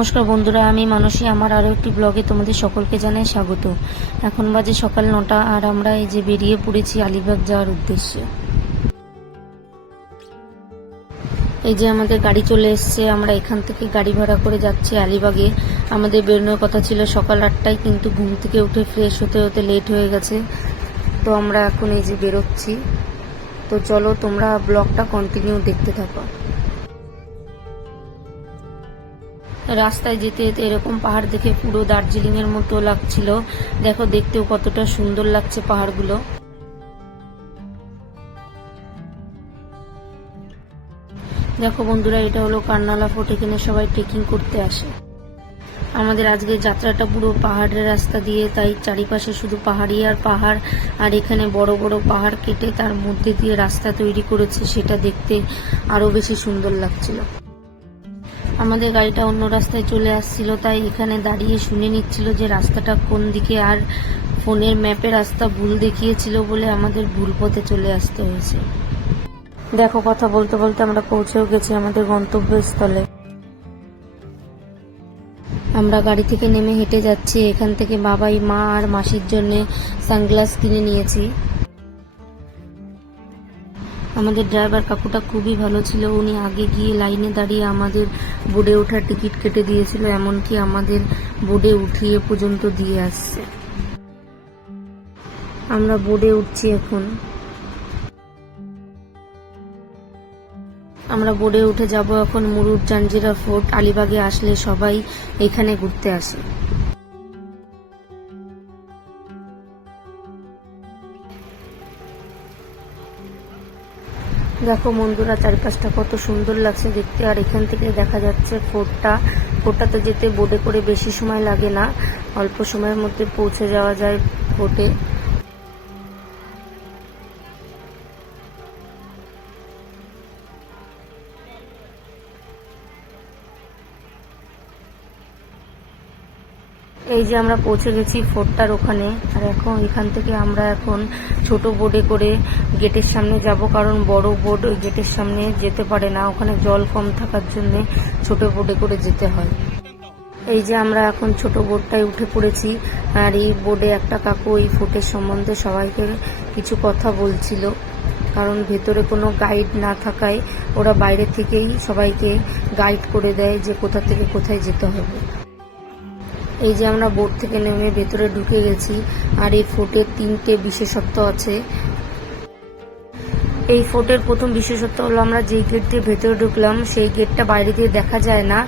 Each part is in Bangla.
নমস্কার বন্ধুরা, আমি মানসী। আমার আরও একটি ব্লগে তোমাদের সকলকে জানাই স্বাগত। এখন বাজে সকাল 9টা আর আমরা এই যে বেরিয়ে পড়েছি আলিবাগ যাওয়ার উদ্দেশ্যে। এই যে আমাদের গাড়ি চলে এসছে, আমরা এখান থেকে গাড়ি ভাড়া করে যাচ্ছি আলিবাগে। আমাদের বেরোনোর কথা ছিল সকাল 8টায়, কিন্তু ঘুম থেকে উঠে ফ্রেশ হতে হতে লেট হয়ে গেছে। তো আমরা এখন এই যে বেরোচ্ছি। তো চলো তোমরা ব্লগটা কন্টিনিউ দেখতে থাকো। রাস্তায় যেতে যেতে এরকম পাহাড় দেখে পুরো দার্জিলিং এর মতো লাগছিল। দেখো দেখতেও কতটা সুন্দর লাগছে পাহাড়গুলো। দেখো বন্ধুরা, এটা হলো কারনালা ফোর্ট। এখানে সবাই ট্রেকিং করতে আসে। আমাদের আজকে যাত্রাটা পুরো পাহাড়ের রাস্তা দিয়ে, তাই চারিপাশে শুধু পাহাড়ি আর পাহাড়। আর এখানে বড় বড় পাহাড় কেটে তার মধ্যে দিয়ে রাস্তা তৈরি করেছে, সেটা দেখতে আরো বেশি সুন্দর লাগছিল। আমাদের গাড়িটা অন্য রাস্তায় চলে আসছিল, তাই এখানে দাঁড়িয়ে শুনে নিচ্ছিল যে রাস্তাটা কোন দিকে। আর ফোনের ম্যাপে রাস্তা ভুল দেখিয়েছিল বলে আমাদের ভুল পথে চলে আসতে হয়েছে। দেখো কথা বলতে বলতে আমরা পৌঁছেও গেছি আমাদের গন্তব্যস্থলে। আমরা গাড়ি থেকে নেমে হেঁটে যাচ্ছি। এখান থেকে বাবাই, মা আর মাসির জন্য সানগ্লাস কিনে নিয়েছি। আমাদের ড্রাইভার কাকুটা খুবই ভালো ছিল। উনি আগে গিয়ে লাইনে দাঁড়িয়ে আমাদের বোর্ডে ওঠার টিকিট কেটে দিয়েছিল, এমনকি আমাদের বোর্ডে উঠিয়ে পর্যন্ত দিয়ে আসছে। আমরা বোর্ডে উঠছি এখন। আমরা বোর্ডে উঠে যাব এখন মুরুড জাঞ্জিরা ফোর্ট। আলিবাগে আসলে সবাই এখানে ঘুরতে আসে। দেখো বন্ধুরা, চারপাশটা কত সুন্দর লাগছে দেখতে। আর এখান থেকে দেখা যাচ্ছে ফোর্টটাতে যেতে বোটে করে বেশি সময় লাগে না, অল্প সময়ের মধ্যে পৌঁছে যাওয়া যায় ফোর্টে। এই যে আমরা পৌঁছে গেছি ফোর্টটার ওখানে। আর এখান থেকে আমরা এখন ছোট বোটে করে গেটের সামনে যাব, কারণ বড় বোট ওই গেটের সামনে যেতে পারে না, ওখানে জল কম থাকার জন্য ছোট বোটে করে যেতে হয়। এই যে আমরা এখন ছোট বোটটায় উঠে পড়েছি। আর এই বোর্ডে একটা কাকু এই ফোর্টের সম্বন্ধে সবাইকে কিছু কথা বলছিল, কারণ ভেতরে কোনো গাইড না থাকায় ওরা বাইরে থেকেই সবাইকে গাইড করে দেয় যে কোথা থেকে কোথায় যেতে হবে। এই যে আমরা বোট থেকে নেমে ভেতরে ঢুকে গেছি। আর এই ফোর্টের 3টে বিশেষত্ব আছে। এই ফোর্টের প্রথম বিশেষত্ব হলো আমরা যেই গেট দিয়ে ভেতরে ঢুকলাম সেই গেটটা বাইরে দিয়ে দেখা যায় না,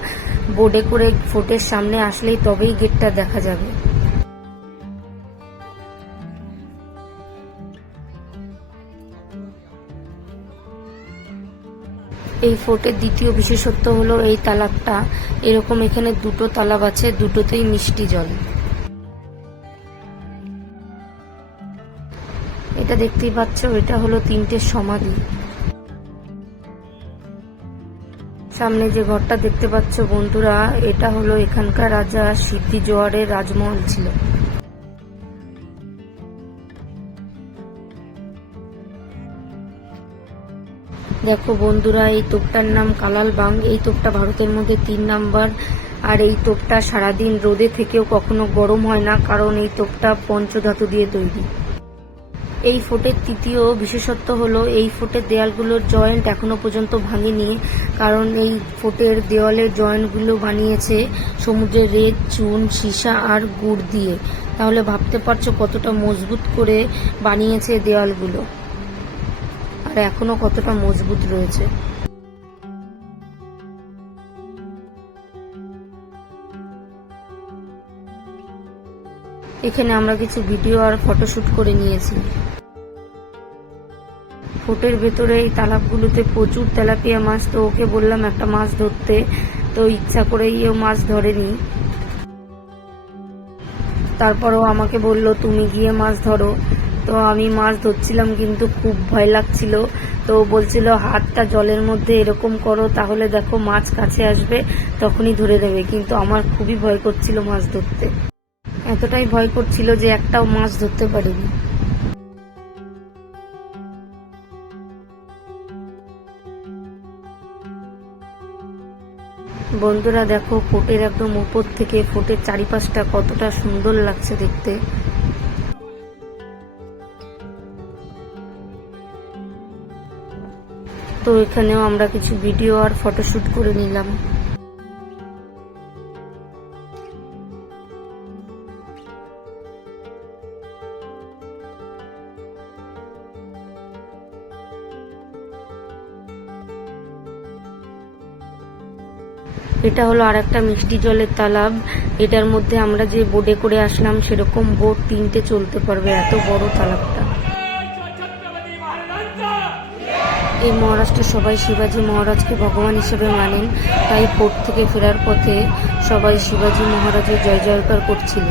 বোর্ডে করে ফোর্টের সামনে আসলেই তবেই গেটটা দেখা যাবে। এই ফোর্টের দ্বিতীয় বিশেষত্ব হলো এই তালাবটা। এরকম এখানে 2টো তালাব আছে, দুটোতেই মিষ্টি জল। এটা দেখতেই পাচ্ছ, এটা হলো 3টে সমাধি। সামনে যে ঘরটা দেখতে পাচ্ছ বন্ধুরা, এটা হলো এখানকার রাজা সিদ্ধি জোয়ারের রাজমহল ছিল। দেখো বন্ধুরা, এই তোপটার নাম কালাল বাং। এই তোপটা ভারতের মধ্যে 3 নাম্বার। আর এই তোপটা সারাদিন রোদে থেকেও কখনো গরম হয় না, কারণ এই তোপটা পঞ্চধাতু দিয়ে তৈরি। এই ফোর্টের তৃতীয় বিশেষত্ব হলো এই ফোর্টের দেয়ালগুলোর জয়েন্ট এখনো পর্যন্ত ভাঙেনি, কারণ এই ফোর্টের দেওয়ালের জয়েন্টগুলো বানিয়েছে সমুদ্রের রেত, চুন, সীসা আর গুড় দিয়ে। তাহলে ভাবতে পারছো কতটা মজবুত করে বানিয়েছে দেওয়ালগুলো, আর এখনো কতটা মজবুত রয়েছে। এখানে আমরা কিছু ভিডিও আর ফটোশুট করে নিয়েছি। ফোর্টের ভেতরে এই তালাবগুলোতে প্রচুর তেলাপিয়া মাছ। তো ওকে বললাম একটা মাছ ধরতে, তো ইচ্ছা করেই ও মাছ ধরেনি। তারপরও আমাকে বলল তুমি গিয়ে মাছ ধরো। তো আমি মাছ ধরছিলাম, কিন্তু খুব ভয় লাগছিল। তো বলছিল হাতটা জলের মধ্যে এরকম করো, তাহলে দেখো মাছ কাছে আসবে, তখনই ধরে দেবে। কিন্তু আমার খুবই ভয় করছিল মাছ ধরতে, এতটাই ভয় করছিল যে একটাও মাছ ধরতে পারিনি। বন্ধুরা দেখো, ফোর্টের একদম উপর থেকে ফোর্টের চারিপাশটা কতটা সুন্দর লাগছে দেখতে। তো এখানেও আমরা কিছু ভিডিও আর ফটোশুট করে নিলাম। এটা হলো আর একটা মিষ্টি জলের তালাব। এটার মধ্যে আমরা যে বোটে করে আসলাম সেরকম বোট 3টে চলতে পারবে, এত বড় তালাবটা। এই মহারাষ্ট্রের সবাই শিবাজি মহারাজকে ভগবান হিসেবে মানেন, তাই ফোর্ট থেকে ফেরার পথে সবাই শিবাজি মহারাজের জয় জয়কার করছিল।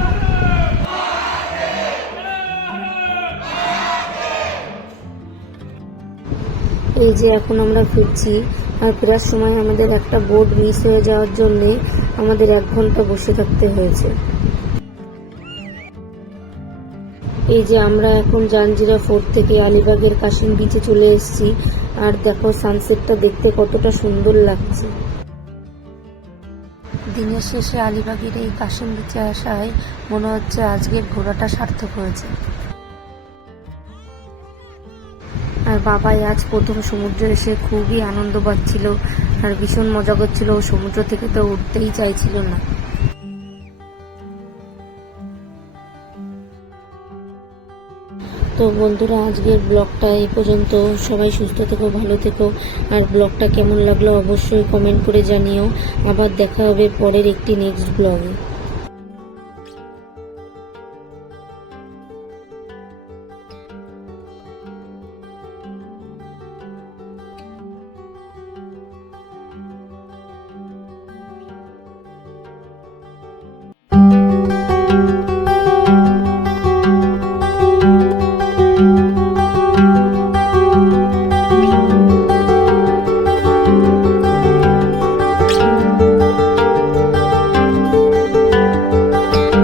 এই যে এখন আমরা ফিরছি, আর ফেরার সময় আমাদের একটা বোট মিস হয়ে যাওয়ার জন্যে আমাদের 1 ঘন্টা বসে থাকতে হয়েছে। এই যে আমরা এখন জাঞ্জিরা ফোর্ট থেকে আলিবাগের কাশিম বিচে চলে এসেছি, আর দেখো সানসেটটা দেখতে কতটা সুন্দর লাগছে। দিনের শেষে আলিবাগের এই কাশিম বিচে আসায় মনে হচ্ছে আজকের ঘোরাটা সার্থক হয়েছে। আর বাবাই আজ প্রথম সমুদ্রে এসে খুবই আনন্দ পাচ্ছিল আর ভীষণ মজা করছিল, ও সমুদ্র থেকে তো উঠতেই চাইছিল না। তো বন্ধুরা, আজকের ব্লগটা এই পর্যন্ত। সবাই সুস্থ থেকো, ভালো থেকো, আর ব্লগটা কেমন লাগলো অবশ্যই কমেন্ট করে জানিও। আবার দেখা হবে পরের একটি নেক্সট ব্লগে।